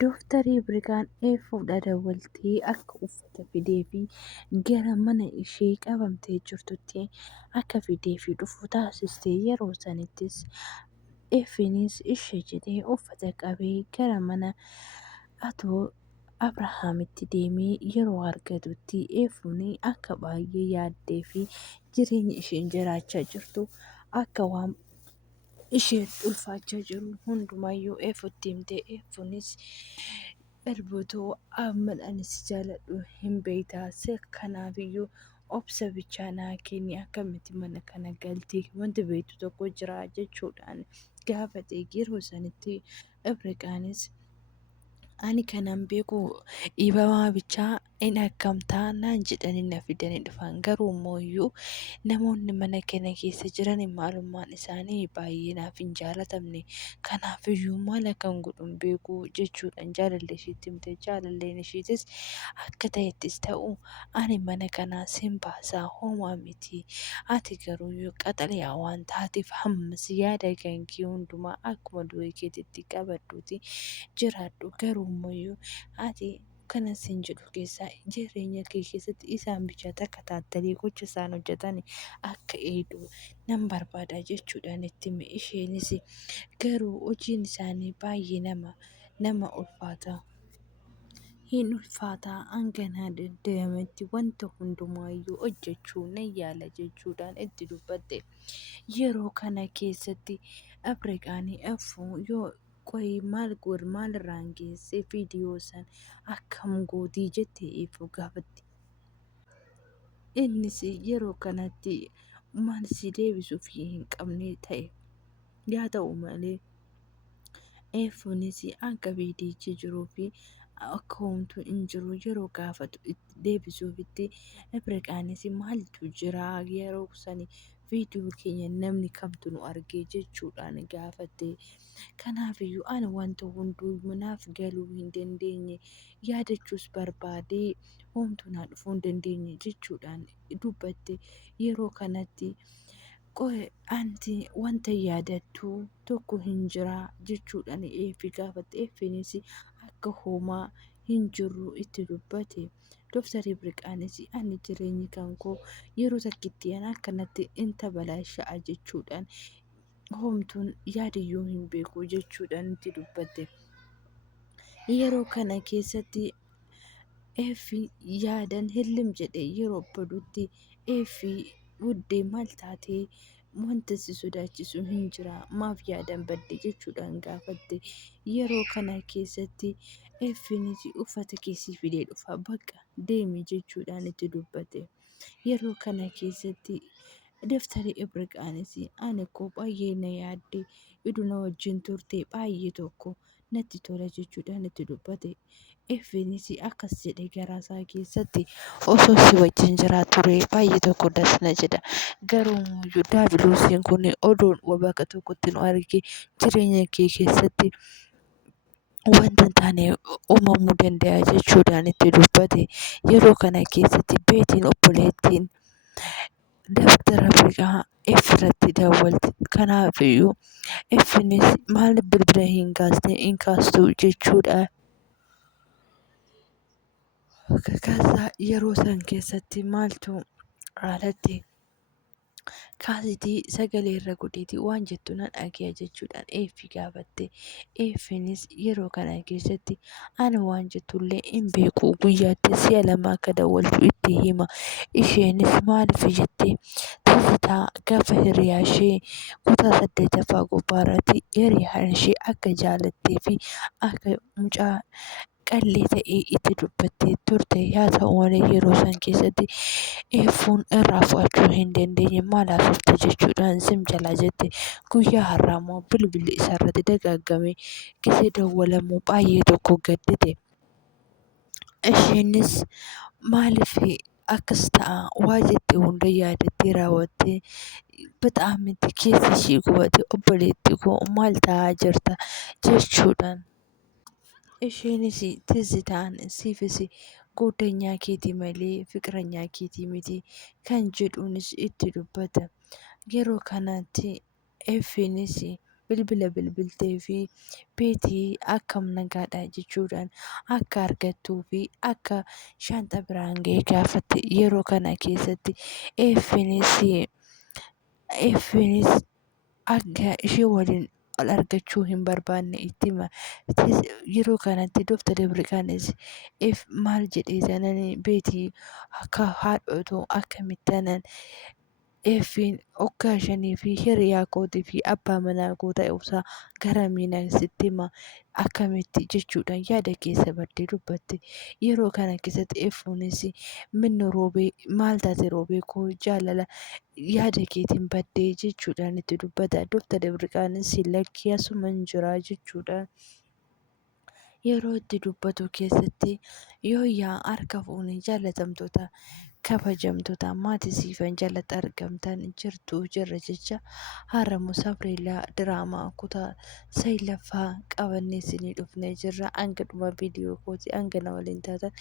Dooftarii Birqaan fuudhaa dawwaltee akka uffata fideefi gara mana ishee qabamtee jirtutti akka fideefi dhufu taasiste. Yeroo sanittis Effiinis ishee jedhee uffata qabee gara mana atoo Abrahaamitti deemee yeroo argatutti Effiin akka baay'ee yaaddeefi jireenya isheen jiraachaa jirtu akka waan isheen ulfaachaa jiru hundumayyuu Effiitti himte. Effiinis Erbuutuu amma ani si jaaladhu hin beektaa kanaafiyyuu obsa bichaa naa kenni akkamitti mana kana galtee wanti beektu tokko jira jechuudhaan gaafate. Yeroo sanitti Ibriqaanis ani kanan beeku dhiibamaa bichaa in akkamtaa naan jedhanii na fidanii dhufan garuu immoo namoonni mana kana keessa jiran maalummaan isaanii baay'ee naaf hin jaalatamne kanaafiyyuu maal akkan godhu hin beeku jechuudhaan jaalallee isheetti himte. Jaalalleen isheetis akka ta'ettis ta'u ani mana kanaa sin baasaa homaa miti ati garuu qaxaliyaa waan taateef hammas yaada kan kee hundumaa akkuma du'e keetitti qabadhuuti jiraadhu garuu immoo ati kana sin jedhu keessaa jireenya kee keessatti isaan bichaa takka taattanii gocha isaan hojjetan akka eedu nan barbaada jechuudhaan itti hime. Isheenis garuu hojiin isaanii baay'ee nama ulfaata. Hin ulfaataa hanganaa danda'ametti wanta hundumaayyuu hojjechuu nan yaala jechuudhaan itti dubbatte. Yeroo kana keessatti Abriqaanii affuu yoo qoyi maalirraan geesse viidiyoo san akkam gootii jettee Effuu gaafatti. Innis yeroo kanatti maal si deebisuuf hin qabne ta'e yaa ta'u malee Effuunis akka viidiyichi jiruu fi akka homtuu hin jiru yeroo gaafatu deebisuufitti Ibriqaanis maaltu jira yeroo sani viidiyoo keenya namni kamtu nu argee jechuudhaan gaafatte. Kanaafiyyuu ani wanta hunduu naaf galuu hin dandeenye yaadachuus barbaadee homtuu naa dhufuu hin dandeenye jechuudhaan dubbatte. Yeroo kanatti anti wanta yaadattu tokko hin jira jechuudhaan Effii gaafatte. Effiinis akka homaa hin jirru itti dubbate. Dooftarii Birqaanis ani jireenyi kan koo yeroo takkitti akkanatti in tabalaasha'a jechuudhaan homtuun yaadiyyuu hin beeku jechuudhaan itti dubbatte. Yeroo kana keessatti Effii yaadan hillim jedhe yeroo badutti Effii buddee maal taatee wanta si sodaachisu hin jira maaf yaadan badde jechuudhaan gaafatte. Yeroo kana keessatti Effiinis uffata keessii fidee dhufa bakka deemi jechuudhaan itti dubbate. Yeroo kana keessatti Dooftarii Ibriqaanis ani koo baay'ee na yaadde iduna wajjin turte baay'ee tokko natti tola jechuudhaan itti dubbate. Effiinis akkas jedhe garaasaa keessatti osoo si wajjin jiraatturee baay'ee tokko das na jedha garuu daabiloosiin kun odoon bakka tokkotti nu arge jireenya kee keessatti wanta hin taane uumamuu danda'a jechuudhaan itti dubbate. Yeroo kana keessatti beetiin obboleettiin daftara Birqaa Effirratti daawwalti. Kanaafiyyuu Effiinis maal bilbila hin kaastu jechuudha. Kasa yeroo san keessatti maaltu haalatti kaasitii sagalee irra godheeti waan jettu nan dhageenya jechuudhaan Effii gaafatte. Effiinis yeroo kana keessatti ani waan jettullee hin beeku guyyaatti si'a lama akka daawwaltu itti hima. Isheenis maaliif jettee tisitaa gaafa hiriyaa ishee kutaa 8ffaa gubbaarratti hiriyaan ishee akka jaalattee fi akka mucaa qallee ta'ee itti dubbattee turte. Haa ta'u malee yeroo san keessatti Effuun irraa fudhachuu hin dandeenye maal haasofte jechuudhaan sim jalaa jette. Guyyaa har'aa immoo bilbilli isaarratti dagaagame gisee dawwalamuu baay'ee tokko gaddite. Isheenis maaliif akkas ta'a waa jette hunda yaadattee raawwattee bexaam itti keessi ishee gubate obboleetti koo maal ta'aa jirta jechuudhaan. Isheenis tisitaan siifis goddanyaa keetii malee fiqiranyaa keetii miti kan jedhuunis itti dubbata. Yeroo kanatti Effiinis bilbila bilbiltee fi beetii akkam nagaadha jechuudhaan akka argattuu fi akka shaanxa biraan ga'e gaafatte. Yeroo kana keessatti Effiinis akka ishee waliin ol argachuu hin barbaanne itti hima. Yeroo kanatti Dooktar Ibrikaanis maal jedhee sananii beetii akka haadhootu akkamittanaan Effiin hoggaa shanii fi hiriyaa kootii fi abbaa manaa koo ta'uusaa gara miinasitti hima akkamitti jechuudhaan yaada keessa baddee dubbatte. Yeroo kana keessatti Effiinis minni roobee maal taate roobee koo jaalala yaada keetiin baddee jechuudhaan itti dubbata. Dooktar Ibrikaanis lakkii asuma hin jiraa jechuudhaan yeroo itti dubbatu keessatti yooyyaa harka fuunee jaalatamtoota kabajamtoota maatii siifan jalatti argamtan jirra jecha har'ammoo Sabireelaa diraamaa kutaa saglaffaa qabannee isinii dhufnee jirra. Hanga dhuma viidiyoo kootii hanga na waliin taatan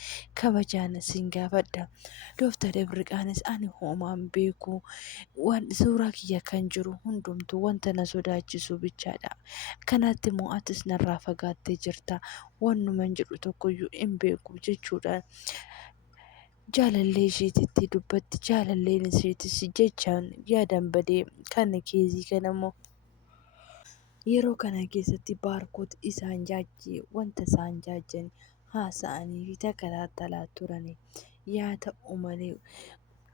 kabajaan isin gaafadha. Dooktar Ibrikaanis ani hoomaan beeku suuraa kiyya kan jiru hundumtuu wanta na sodaachisu bichaadha. Kanatti immoo atis narraa fagaattee jirta. Wannuman jedhu tokkoyyuu hin beeku jechuudhaan jaalallee isheetitti dubbatti. Jaalalleen isheetis jechaan yaadan badee kana keezii kanammoo yeroo kana keessatti baarkoota isaan jaajjee wanta isaan jaajjan haasa'anii fi takkaattalaa turani. Yaa ta'u malee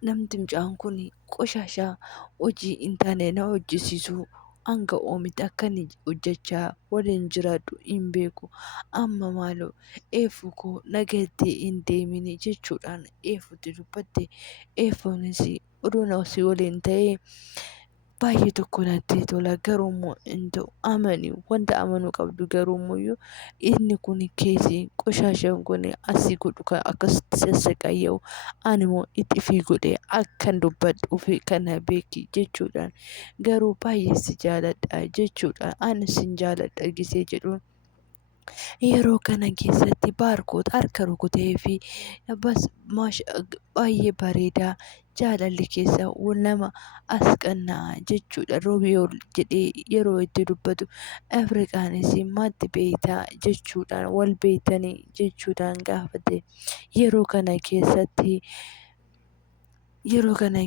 namti mucaan kun qoshaashaa hojii hin taane na hojjisiisu hanga oomitti akka inni hojjechaa waliin jiraadhu hin beeku. Amma maaloo eefuu koo nagattee hin deemine jechuudhaan eefuutti dubbatte. Eefuunis oduu si waliin ta'ee baay'ee tokko natti tola garuummoo hin ta'u amani wanta amanuu qabdu garuummoo inni kun keezii qoshaashaan kun asii godhu kan akkasitti sassaqayya'u animmoo itti fi godhee akkan dubbadhuu fi kana beeki jechuudhaan garuu baay'ee si jaaladha jechuudhaan ani sin jaaladha gisee jedhuun. Yeroo kana keessatti baarkoota harka rukutee fi baay'ee bareedaa jaalalli keessa nama as qannaa jechuudha. Roobiyool jedhee yeroo itti dubbatu Ibrikaanis maatti beektaa jechuudhaan wal beektanii jechuudhaan gaafate. Yeroo kana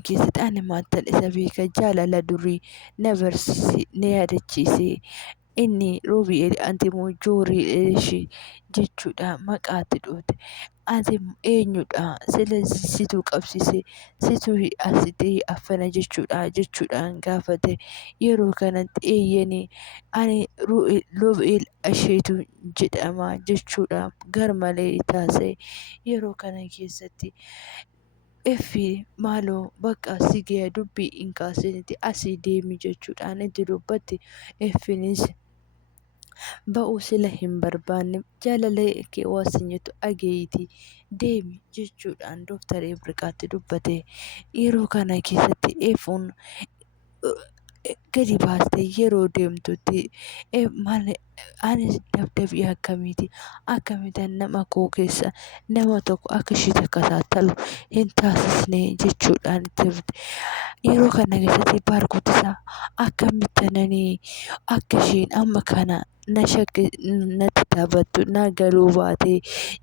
keessatti ani maattan isa beeka jaalala durii na barsiise na yaadachiise. Inni Roobi'eel ati immoo joorii ishee jechuudha maqaatti dhoote. Ati eenyudha silazii situu qabsiise situu asitti affana jechuudhaan gaafate. Yeroo kanatti eeyyanii ani Roobi'eel isheetu jedhama jechuudha garmalee taasise. Yeroo kana keessatti Effii maaloo bakka si ga'e dubbii hin kaasinitti asii deemi jechuudhaan itti dubbatti. Effiinis ba'uu sila hin barbaanne jaalala kee waasin jettu dhageeyitii deemi jechuudhaan Dooktar Ibrikaatti dubbate. Yeroo kana keessatti Effuun gadi baastee yeroo deemtutti ani dabdabii akkamiiti akkamitan nama koo keessa nama tokko akka ishee takkaatalu hin taasisne jechuudhaan itti himte. Yeroo kana keessatti baarkooti isaa akkamittananii akka isheen amma kana natti taphattu na galuu baate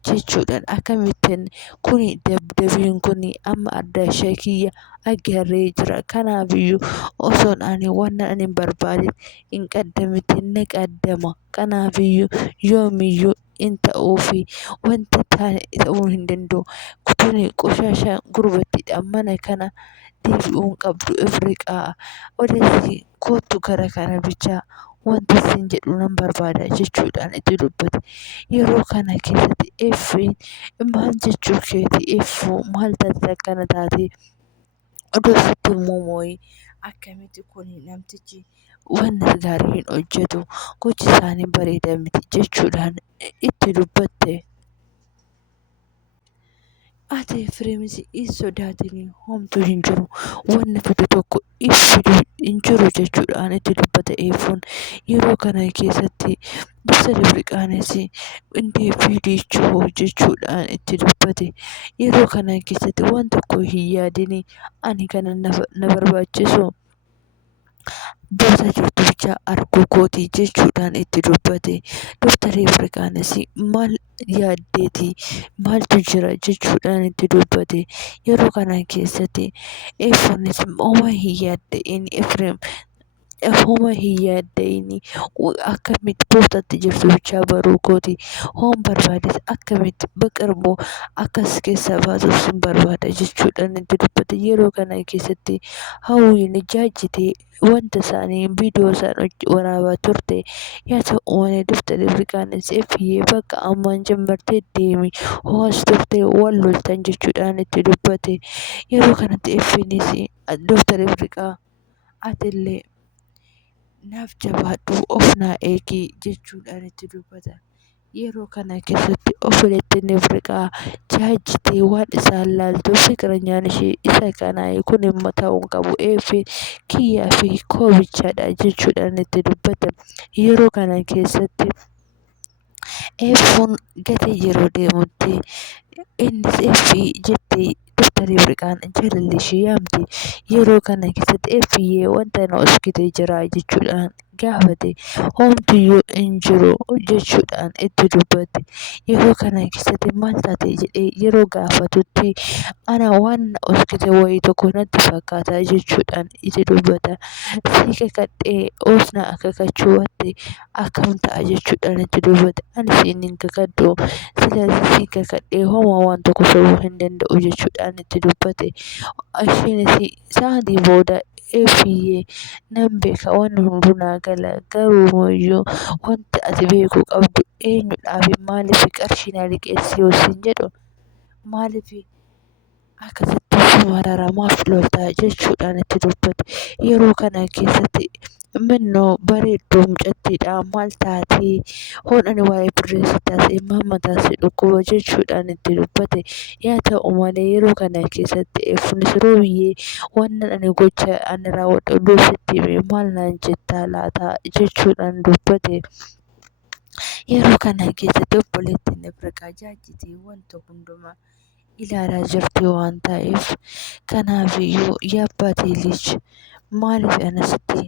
jechuudhaan akkamittan kuni dabdabiin kuni amma adda ishee kiyya agarree jira. Kanaafiyyuu osoon ani wanna ani hin barbaadin hin qaddamitti na qaddama. Kanaafiyyuu yoomiyyuu hin ta'uu fi wanta taane ta'uu hin danda'u. Kutuni qoshaashaa gurbattiidhaan mana kana deebi'uun qabdu Ibrikaa. Odeessi kootu gara kana bichaa wanta isin jedhu nan barbaada jechuudhaan itti dubbate. Yeroo kana keessatti Effiin maal jechuu keeti Effuu maal taate akkana taate odeessitti muumooyi akkamitti kun namtichi wanna gaarii hin hojjetu gochi isaanii bareeda miti jechuudhaan itti dubbatte. Ati Efreemis hin sodaatinii homtuu hin jiru wanna fidu tokko iffidu hin jiru jechuudhaan itti dubbata Effuun. Yeroo kana keessatti Dooktar Ibrikaanis indee fiidichuu jechuudhaan itti dubbate. Yeroo kana keessatti waan tokko hin yaadinii ani kana na barbaachisu booda jirtu bicha arguu kooti jechuudhaan itti dubbate. Dooktarri Afrikaanis maal yaaddeeti maaltu jira jechuudhaan itti dubbate. Yeroo kana keessatti eeffannis homaa hin yaadda'in Efreem homa hin yaadda'in akkamitti boodatti jirtu bichaa baruu kooti hoon barbaades akkamitti baqarboo akkas keessaa baasuuf sin barbaada jechuudhaan itti dubbate. Yeroo kana keessatti hawwiin jaajjitee wanta isaanii viidiyoo isaan waraabaa turte yaa ta'u malee Dooktarri Afrikaanis eefiyyee bakka ammaan jammartee deemi ho'as turte wal loltan jechuudhaan itti dubbate. Yeroo kanatti eeffiinis Dooktarri Afrikaa atillee naaf jabaadhu of naa eegi jechuudhaan itti dubbata. Yeroo kana keessatti obboleettiin Afrikaa jaajjitee waan isaan laaltuuf fiqiranyaan ishee isa kanaa kun immoo ta'uu qabu eefi kiyyaa fi koobichaadha jechuudhaan itti dubbata. Yeroo kana keessatti eeffuun gatee yeroo deemutti innis eeffii jettee Dooktarri Afrikaan jaalalli ishee yaamte. Yeroo kana keessatti eeffiyyee wanta na oskitee jira jechuudhaan gaafate. Homtuyyuu hin jiru jechuudhaan itti dubbate. Yeroo kana keessatti maal taate jedhee yeroo gaafatutti ana waan na oskite wayii tokko natti fakkaata jechuudhaan itti dubbata. Sii kakadhee oos na kakachuu batte akkam ta'a jechuudhaan itti dubbate. Ani siin hin kakadhu silaas sii kakadhee homaa waan tokko ta'uu hin danda'u jechuudhaan itti dubbate. Isheenis sa'aatii booda eeffiyyee nan beeka wanni hunduu naa gala garuumayyuu wanti ati beekuu qabdu eenyudhaaf maaliif qarshii na liqeessi yoo siin jedhu maaliif akkasitti si mararamaaf loltaa jechuudhaan itti dubbate. Yeroo kana keessatti minnoo bareedduu mucattiidha maal taatee hoon ani waa'ee birreessi taasise mataa si dhukkuba jechuudhaan itti dubbate. Yaa ta'u malee yeroo kana keessatti eeffuunis roobiyyee wannan ani gocha ani raawwadhu duusitti hime maal naan jettaa laata jechuudhaan dubbate. Yeroo kana keessatti obboleettiin Afrikaa jaajjitee wanta hundumaa ilaalaa jirti waan ta'eef kanaafiyyuu yaabbaatii lichi maaliif anasitti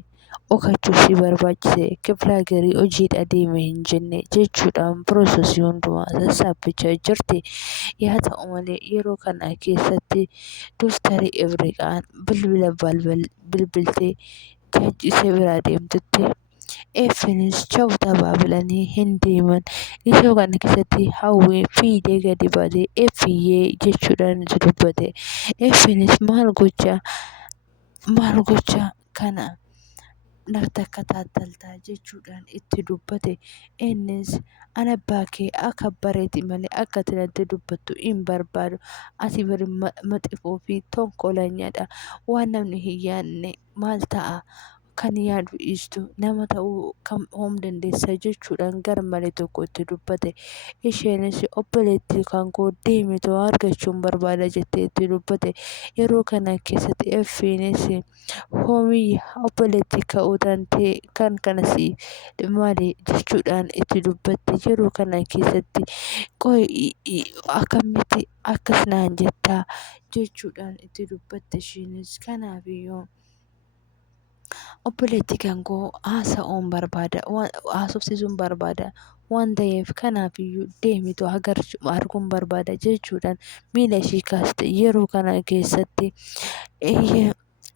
dhokachuu si barbaachise kiflaa garii hojiidha deeme hin jenne jechuudhaan piroosesii hundumaa sassaabbachaa jirti. Yaa ta'u malee yeroo kana keessatti Dooktarri Afrikaan bilbila bilbiltee jaajjisee biraa deemtutti eeffinis cha'u tabaabilanii hin deeman. Yeroo kana keessatti hawwiin fiigdee gadi baatee eeffiyyee jechuudhaan itti dubbate. Eeffinis maal gocha kana natti akka taattaltaa jechuudhaan itti dubbate. Innis ana abbaa kee akka bareeti malee akka ati natti dubbattu hin barbaadu. Ati bari maxifoo fi tonkolanyaadha. Waan namni hin yaadne maal ta'a kan yaadu dhiistu nama ta'uu kam hoom dandeessa jechuudhaan gar malee tokko itti dubbate. Isheenis obboleettii kan koo deemitoo argachuun barbaada jettee itti dubbate. Yeroo kana keessatti eeffiinis hoomiyya obboleettii ka'uu tantee kan kanasii maali jechuudhaan itti dubbatte. Yeroo kana keessatti akkamitti akkas naan jettaa jechuudhaan itti dubbatte. Isheenis kanaafiyyuu obboleettii kan koo haasa'uun barbaada haasofsiisuun barbaada waan ta'eef kanaafiyyuu deemitu arguun barbaada jechuudhaan miila ishii kaaste. Yeroo kana keessatti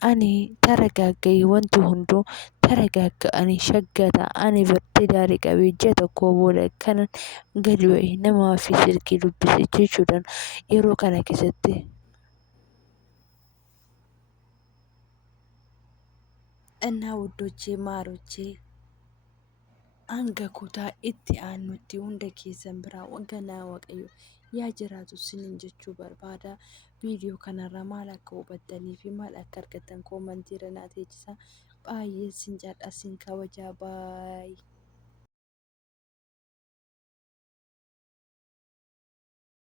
ani taragaagga'i wanti hunduu taragaagga'anii shaggata ani bartee daarii qabee ji'a tokko booda kanan gadi ba'e namaa fi silkii dubbise jechuudhaan yeroo kana keessatti እና ውዶቼ ማሮቼ hanga kutaa itti aanutti hunda keessan biraa wagganaa waaqayyo yaa jiraatu sinin jechuu barbaada. Viidiyoo kanarra maal akka hubattanii fi maal akka argattan koomantiirra naa teechisaa. Baay'ee sin jaalladha sin kabajaa baay'ee.